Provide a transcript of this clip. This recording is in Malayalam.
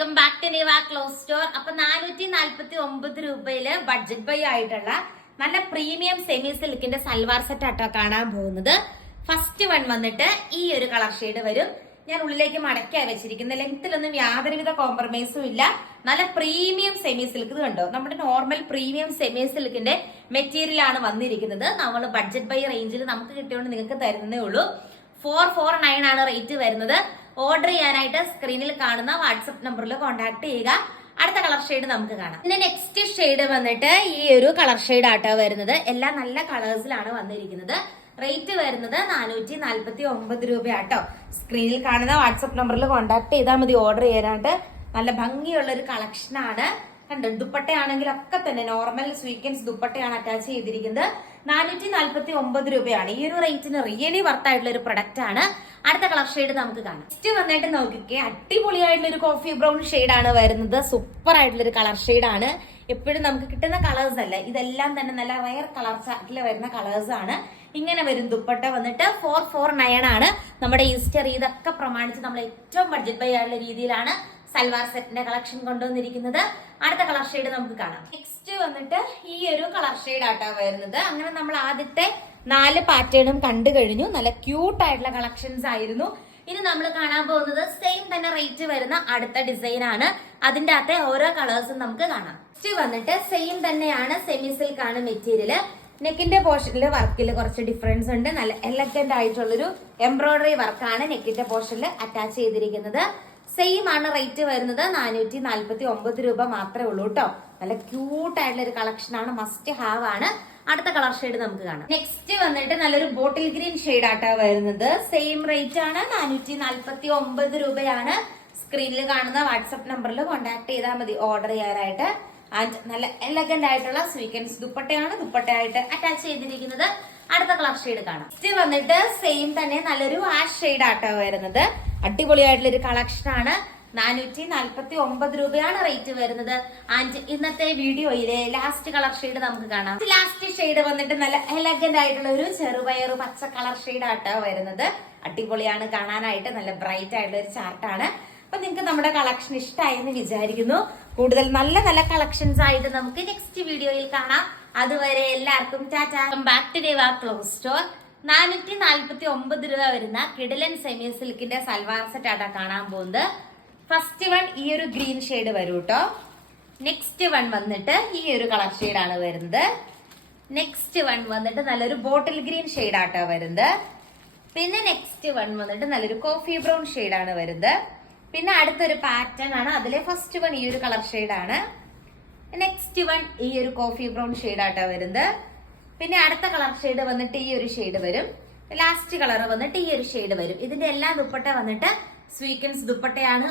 Welcome back to Niva cloth store. അപ്പൊ 449 രൂപയില് ബഡ്ജറ്റ് ബൈ ആയിട്ടുള്ള നല്ല പ്രീമിയം സെമി സിൽക്കിന്റെ സൽവാർ സെറ്റ് ആട്ടോ കാണാൻ പോകുന്നത്. ഫസ്റ്റ് വൺ വന്നിട്ട് ഈ ഒരു കളർ ഷെയ്ഡ് വരും. ഞാൻ ഉള്ളിലേക്ക് മടക്കിയാ വെച്ചിരിക്കുന്നത്. ലെങ്ത്തിലൊന്നും യാതൊരുവിധ കോംപ്രമൈസും ഇല്ല. നല്ല പ്രീമിയം സെമി സിൽക്ക്. ഇത് കണ്ടോ, നമ്മുടെ നോർമൽ പ്രീമിയം സെമി സിൽക്കിന്റെ മെറ്റീരിയൽ ആണ് വന്നിരിക്കുന്നത്. നമ്മൾ ബഡ്ജറ്റ് ബൈ റേഞ്ചിൽ നമുക്ക് കിട്ടിയോണ്ട് നിങ്ങൾക്ക് തരുന്നതേ ഉള്ളൂ. 449 ആണ് റേറ്റ് വരുന്നത്. ഓർഡർ ചെയ്യാനായിട്ട് സ്ക്രീനിൽ കാണുന്ന വാട്സപ്പ് നമ്പറിൽ കോൺടാക്ട് ചെയ്യുക. അടുത്ത കളർ ഷെയ്ഡ് നമുക്ക് കാണാം. പിന്നെ നെക്സ്റ്റ് ഷെയ്ഡ് വന്നിട്ട് ഈ ഒരു കളർ ഷെയ്ഡ് ആട്ടോ വരുന്നത്. എല്ലാം നല്ല കളേഴ്സിലാണ് വന്നിരിക്കുന്നത്. റേറ്റ് വരുന്നത് 449 രൂപയാട്ടോ. സ്ക്രീനിൽ കാണുന്ന വാട്സപ്പ് നമ്പറിൽ കോൺടാക്ട് ചെയ്താൽ മതി ഓർഡർ ചെയ്യാനായിട്ട്. നല്ല ഭംഗിയുള്ള ഒരു കളക്ഷൻ ആണ്. കണ്ടോ, ദുപ്പട്ടയാണെങ്കിലൊക്കെ തന്നെ നോർമൽ സ്വീക്കൻസ് ദുപ്പട്ടയാണ് അറ്റാച്ച് ചെയ്തിരിക്കുന്നത്. 449 രൂപയാണ്. ഈ ഒരു റേറ്റിന് റിയലി വർത്ത് ആയിട്ടുള്ള ഒരു പ്രൊഡക്റ്റ് ആണ്. അടുത്ത കളർ ഷെയ്ഡ് നമുക്ക് കാണാം. നെക്സ്റ്റ് വന്നിട്ട് നോക്കിക്കേ, അടിപൊളിയായിട്ടുള്ള ഒരു കോഫി ബ്രൗൺ ഷെയ്ഡ് ആണ് വരുന്നത്. സൂപ്പർ ആയിട്ടുള്ള ഒരു കളർ ഷെയ്ഡ് ആണ്. എപ്പോഴും നമുക്ക് കിട്ടുന്ന കളേഴ്സ് അല്ല, ഇതെല്ലാം തന്നെ നല്ല റയർ കളർ ചാർട്ടിൽ വരുന്ന കളേഴ്സ് ആണ്. ഇങ്ങനെ വരും. ദുപ്പട്ട വന്നിട്ട് 449 ആണ്. നമ്മുടെ ഈസ്റ്റർ ഇതൊക്കെ പ്രമാണിച്ച് നമ്മൾ ഏറ്റവും ബഡ്ജറ്റ് ബൈ ആയിട്ടുള്ള രീതിയിലാണ് സൽവാർ സെറ്റിന്റെ കളക്ഷൻ കൊണ്ടുവന്നിരിക്കുന്നത്. അടുത്ത കളർ ഷെയ്ഡ് നമുക്ക് കാണാം. നെക്സ്റ്റ് വന്നിട്ട് ഈ ഒരു കളർ ഷെയ്ഡ് ആട്ടോ വരുന്നത്. അങ്ങനെ നമ്മൾ ആദ്യത്തെ 4 പാറ്റേണും കണ്ടു കഴിഞ്ഞു. നല്ല ക്യൂട്ട് ആയിട്ടുള്ള കളക്ഷൻസ് ആയിരുന്നു. ഇനി നമ്മൾ കാണാൻ പോകുന്നത് സെയിം തന്നെ റേറ്റ് വരുന്ന അടുത്ത ഡിസൈൻ ആണ്. അതിന്റെ അകത്തെ ഓരോ കളേഴ്സും നമുക്ക് കാണാം. നെക്സ്റ്റ് വന്നിട്ട് സെയിം തന്നെയാണ്, സെമി സിൽക്ക് ആണ് മെറ്റീരിയൽ. നെക്കിന്റെ പോർഷനിൽ വർക്കിൽ കുറച്ച് ഡിഫറൻസ് ഉണ്ട്. നല്ല എലഗന്റ് ആയിട്ടുള്ളൊരു എംബ്രോയിഡറി വർക്കാണ് നെക്കിന്റെ പോർഷനിൽ അറ്റാച്ച് ചെയ്തിരിക്കുന്നത്. സെയിം ആണ് റേറ്റ് വരുന്നത്. 449 രൂപ മാത്രമേ ഉള്ളൂ കേട്ടോ. നല്ല ക്യൂട്ട് ആയിട്ടുള്ള ഒരു കളക്ഷൻ ആണ്. മസ്റ്റ് ഹാവ് ആണ്. അടുത്ത കളർ ഷെയ്ഡ് നമുക്ക് കാണാം. നെക്സ്റ്റ് വന്നിട്ട് നല്ലൊരു ബോട്ടിൽ ഗ്രീൻ ഷെയ്ഡ് ആട്ടോ വരുന്നത്. സെയിം റേറ്റ് ആണ്, 449 രൂപയാണ്. സ്ക്രീനിൽ കാണുന്ന വാട്സപ്പ് നമ്പറിൽ കോൺടാക്ട് ചെയ്താൽ മതി ഓർഡർ ചെയ്യാനായിട്ട്. ആൻഡ് നല്ല എലഗന്റ് ആയിട്ടുള്ള സ്വീക്കൻസ് ദുപ്പട്ടയാണ് ദുപ്പട്ടയായിട്ട് അറ്റാച്ച് ചെയ്തിരിക്കുന്നത്. അടുത്ത കളർ ഷെയ്ഡ് കാണാം. നെക്സ്റ്റ് വന്നിട്ട് സെയിം തന്നെ നല്ലൊരു ആഷ് ഷെയ്ഡ് ആട്ടോ വരുന്നത്. അടിപൊളിയായിട്ടുള്ള ഒരു കളക്ഷൻ ആണ്. 449 രൂപയാണ് റേറ്റ് വരുന്നത്. ആൻഡ് ഇന്നത്തെ വീഡിയോയിലെ ലാസ്റ്റ് കളർ ഷെയ്ഡ് നമുക്ക് കാണാം. ലാസ്റ്റ് ഷെയ്ഡ് വന്നിട്ട് നല്ല എലഗന്റ് ആയിട്ടുള്ള ഒരു ചെറുപയർ പച്ച കളർ ഷെയ്ഡ് ആട്ടോ വരുന്നത്. അടിപൊളിയാണ് കാണാനായിട്ട്. നല്ല ബ്രൈറ്റ് ആയിട്ടുള്ള ഒരു ചാർട്ടാണ്. അപ്പൊ നിങ്ങൾക്ക് നമ്മുടെ കളക്ഷൻ ഇഷ്ടമായെന്ന് വിചാരിക്കുന്നു. കൂടുതൽ നല്ല നല്ല കളക്ഷൻസ് ആയിട്ട് നമുക്ക് നെക്സ്റ്റ് വീഡിയോയിൽ കാണാം. അതുവരെ എല്ലാവർക്കും tata. Back to Niva cloth store. 449 രൂപ വരുന്ന കിടിലൻ സെമി സിൽക്കിന്റെ സൽവാർ സെറ്റ് ആട്ടാ കാണാൻ പോകുന്നത്. ഫസ്റ്റ് വൺ ഈ ഒരു ഗ്രീൻ ഷെയ്ഡ് വരും കേട്ടോ. നെക്സ്റ്റ് വൺ വന്നിട്ട് ഈ ഒരു കളർ ഷെയ്ഡ് ആണ് വരുന്നത്. നെക്സ്റ്റ് വൺ വന്നിട്ട് നല്ലൊരു ബോട്ടിൽ ഗ്രീൻ ഷെയ്ഡ് ആട്ടോ വരുന്നത്. പിന്നെ നെക്സ്റ്റ് വൺ വന്നിട്ട് നല്ലൊരു കോഫി ബ്രൗൺ ഷെയ്ഡ് ആണ് വരുന്നത്. പിന്നെ അടുത്തൊരു പാറ്റേൺ ആണ്. അതിലെ ഫസ്റ്റ് വൺ ഈ ഒരു കളർ ഷെയ്ഡ് ആണ്. നെക്സ്റ്റ് വൺ ഈ ഒരു കോഫി ബ്രൗൺ ഷെയ്ഡ് ആട്ടോ വരുന്നത്. പിന്നെ അടുത്ത കളർ ഷെയ്ഡ് വന്നിട്ട് ഈ ഒരു ഷെയ്ഡ് വരും. ലാസ്റ്റ് കളർ വന്നിട്ട് ഈ ഒരു ഷെയ്ഡ് വരും. ഇതിന്റെ എല്ലാ ദുപ്പട്ട വന്നിട്ട് സ്വീക്കൻസ് ദുപ്പട്ടയാണ്.